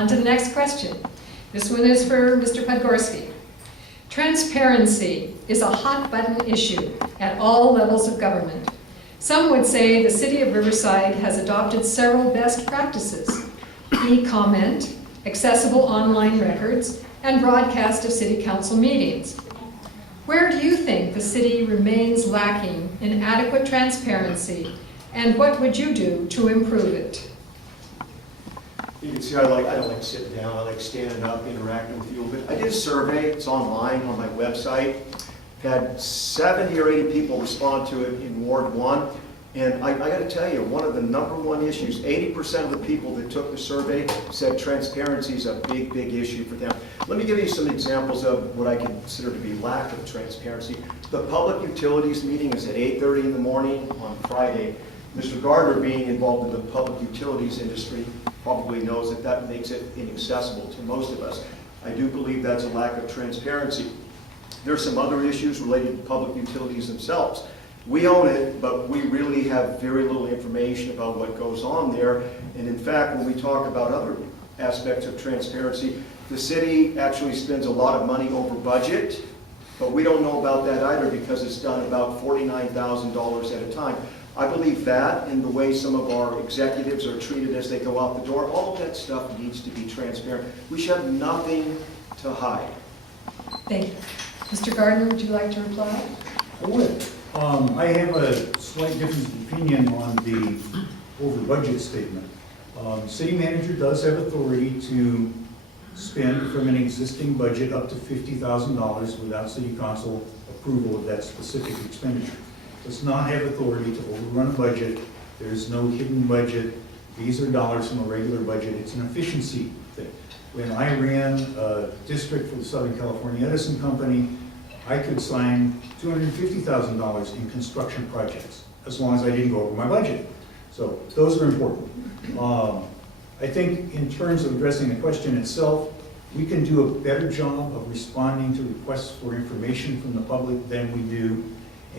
On to the next question. This one is for Mr. Podgorski. Transparency is a hot button issue at all levels of government. Some would say the City of Riverside has adopted several best practices: e-comment, accessible online records, and broadcast of City Council meetings. Where do you think the city remains lacking in adequate transparency, and what would you do to improve it? You can see I don't like sitting down, I like standing up, interacting with you a little bit. I did a survey, it's online on my website. Had 70 or 80 people respond to it in Ward 1. And I got to tell you, one of the #1 issues, 80% of the people that took the survey said transparency is a big, big issue for them. Let me give you some examples of what I consider to be lack of transparency. The public utilities meeting is at 8:30 in the morning on Friday. Mr. Gardner, being involved in the public utilities industry, probably knows that that makes it inaccessible to most of us. I do believe that's a lack of transparency. There's some other issues related to public utilities themselves. We own it, but we really have very little information about what goes on there. And in fact, when we talk about other aspects of transparency, the city actually spends a lot of money over budget, but we don't know about that either because it's done about $49,000 at a time. I believe that and the way some of our executives are treated as they go out the door, all of that stuff needs to be transparent. We should have nothing to hide. Thank you. Mr. Gardner, would you like to reply? I would. I have a slight difference of opinion on the over budget statement. City manager does have authority to spend from an existing budget up to $50,000 without city council approval of that specific expenditure. Does not have authority to overrun a budget. There's no hidden budget. These are dollars from a regular budget. It's an efficiency thing. When I ran a district for the Southern California Edison Company, I could sign $250,000 in construction projects as long as I didn't go over my budget. So those are important. I think in terms of addressing the question itself, we can do a better job of responding to requests for information from the public than we do.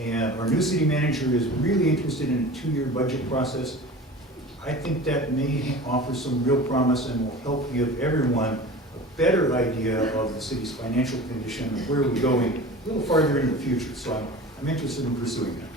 And our new city manager is really interested in a 2-year budget process. I think that may offer some real promise and will help give everyone a better idea of the city's financial condition and where we're going a little farther into the future. So I'm interested in pursuing that.